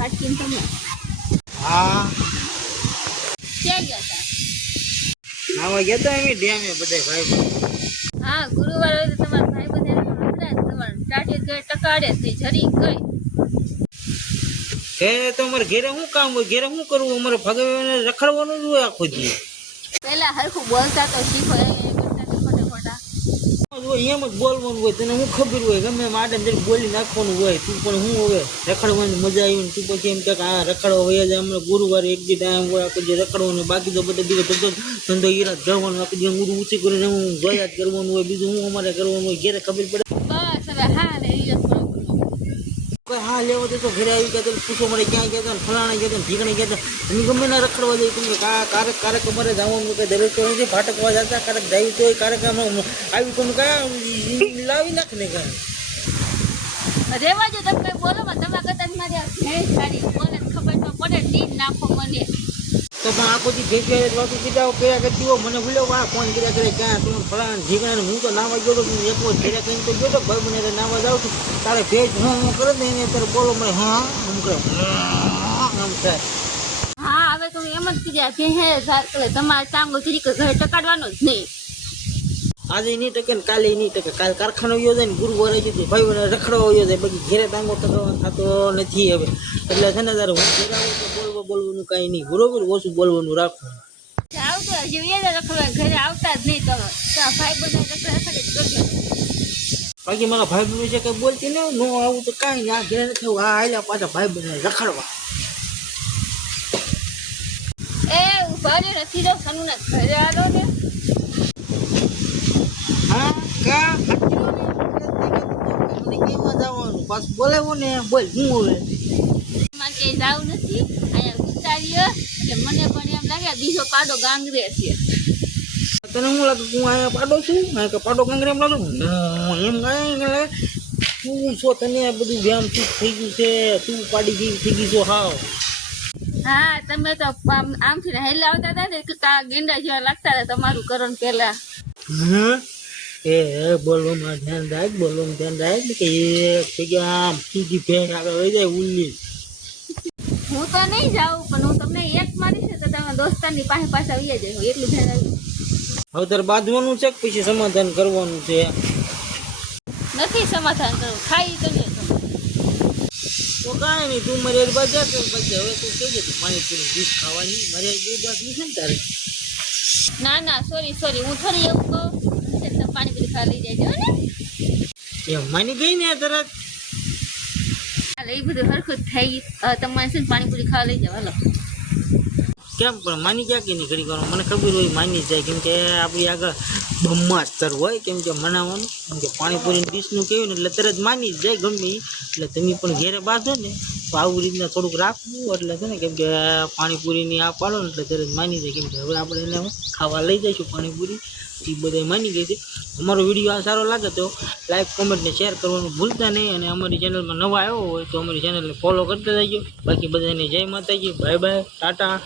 પાટકીને તમે હા ક્યાં ગયા હતા? આવા ગયા તા એમ ડેમે બધા ભાઈ. હા ગુરુવાર હોય તો તમારા ભાઈ બધા તમારે ટાટી ગઈ ટકાડે તે જરી ગઈ. તો અમારે ઘેરે શું કામ હોય, ઘેરે શું કરવું, અમારે ભગવાન રખડવાનું જ હોય આખો દી. પેલા હરખું બોલતા તો શીખો એ કરતા ખોટા ખોટા એમ જ બોલવાનું હોય, તને શું ખબર હોય, ગમે એમ આડે જરી બોલી નાખવાનું હોય. તું પણ શું હવે રખડવાની મજા આવી ને તું પછી એમ કે હા રખડવા વયા જાય. અમને ગુરુવારે એક દી ટાઈમ હોય આખો દી રખડવાનું, બાકી તો બધા બીજો ધંધો હીરા જવાનું, આખો દી ગુરુ ઊંચી કરીને હું જોયા જ કરવાનું હોય. બીજું હું અમારે કરવાનું હોય, ઘેરે ખબર પડે. બસ હવે હા ને એ જ હા લેવો તો ઘરે આવી ગયા તો પૂછો મને ક્યાં ગયા હતા, ફલાણા ગયા હતા, ઢીકણે ગયા હતા. તમે ગમે ના રખડવા જાય તમે કારક કારક અમારે જવાનું કઈ દરેક તો નથી ફાટકવા જતા, કારક જાય તો કારક આવી તમે કયા લાવી નાખ ને કાંઈ રેવા જો તમે કઈ બોલો માં તમે કરતા મારી ભેંસ સારી બોલે ખબર તો પડે ડીન નાખો મને તો પણ આખો દી ભેગી વાતું સીધા પેલા કરી દીવો મને ભૂલ્યો વા ફોન કર્યા કરે ક્યાં તમે ફલાણા ઢીકણા હું તો નાવા ગયો તો એકલો ઘેરા કહીને તો ગયો તો ભાઈ મને નાવા જાઉં છું તારે ભેજ હું કરે ને એને અત્યારે બોલો મને હા આમ કરે આમ થાય. હા હવે તો એમ જ કીધા ભેંસ તમારે ચાંગો ચીરી ઘર ટકાડવાનો જ નહીં. આજે નહીં ટકે ને કાલે નહીં ટકે. કાલે કારખાનો વયો જાય ને ગુરુવારે જતી ભાઈ મને રખડવા વયો જાય, બાકી ઘેરે ટાંગો ટકાવવાનો થતો નથી હવે. એટલે છે ને તારે હું ઘેર આવું તો બોલવાનું કાંઈ નહીં, બરોબર ઓછું બોલવાનું રાખવું. આવતો હજી રખડવા ઘરે આવતા જ નહીં તમે ભાઈ બધા રખડે જ કરજો. બાકી મારા ભાઈ બહેનો છે કંઈ બોલતી ને નો આવું તો કાંઈ નહીં. આ ઘેરે નથી આવું, આ આયલા પાછા ભાઈ બહેનો રખડવા. એ ઉભા રે નથી જાવ સનુ ને ઘરે આલો ને. હા કા મને કેમાં જવાનું પાછું બોલાવો ને બોલ હું હવે માં કે જાવ નથી અહીંયા ઉતાર્યો એટલે મને પણ એમ લાગે બીજો પાડો ગાંગરે છે. તને હું લાગે તું અહીંયા પાડો છું કે પાડો કાંગરે એમ લાગે એમ કાંઈ તું છો તને બધું વ્યાયામ થઈ ગયું છે, તું પાડી જેવી થઈ ગઈ છો હાવ. હા તમે તો આમથી ને હેલા આવતા હતા ને કા ગેંડા જેવા લાગતા હતા તમારું કરણ પેલા. એ બોલવામાં ધ્યાન રાખ, બોલવામાં ધ્યાન રાખ કે એક જગ્યા આમ સીધી ભેંસ આગળ વહી જાય ઉલ્લી. હું તો નહીં જાઉં પણ હું તમને એક મારીશ તો તમે દોસ્તારની પાસે પાછા આવી જાય એટલું ધ્યાન આવ્યું. હવે તારે બાંધવાનું છે કે પછી સમાધાન કરવાનું છે? નથી સમાધાન કરવું ખાઈ તમે તો કાંઈ નહીં તું મારી બાજા કર પછી હવે તું કહેજે તું પાણીપુરી ડીશ ખાવાની મારે બહુ બાદ નથી ને તારે. ના સોરી હું થોડી એવું કહું પાણીપુરી ખા લઈ જાય ને એમ માની ગઈ ને તરત. એ બધું હરખું જ થઈ તમારે છે ને પાણીપુરી ખાવા લઈ જાવ હાલો. કેમ પણ માની ક્યાં કે નહીં ઘડી કરવાનું મને ખબર હોય માની જાય, કેમ કે આપણી આગળ બમ્માસ્તર હોય, કેમ કે મનાવવાનું કેમ કે પાણીપુરી ડીશનું કહેવું ને એટલે તરત માની જ જાય ગમે એ. એટલે તમે પણ ઘેરે બાંધો ને તો આવું રીતના થોડુંક રાખવું એટલે છે ને, કેમ કે પાણીપુરીની આ પાડો ને એટલે તરત માની જાય. કેમ કે હવે આપણે એને ખાવા લઈ જઈશું પાણીપુરી, એ બધા માની ગઈ છે. અમારો વિડીયો આ સારો લાગે તો લાઈક કોમેન્ટ ને શેર કરવાનું ભૂલતા નહીં, અને અમારી ચેનલમાં નવા આવ્યો હોય તો અમારી ચેનલને ફોલો કરતા જજો. બાકી બધાને જય માતાજી, બાય બાય, ટાટા.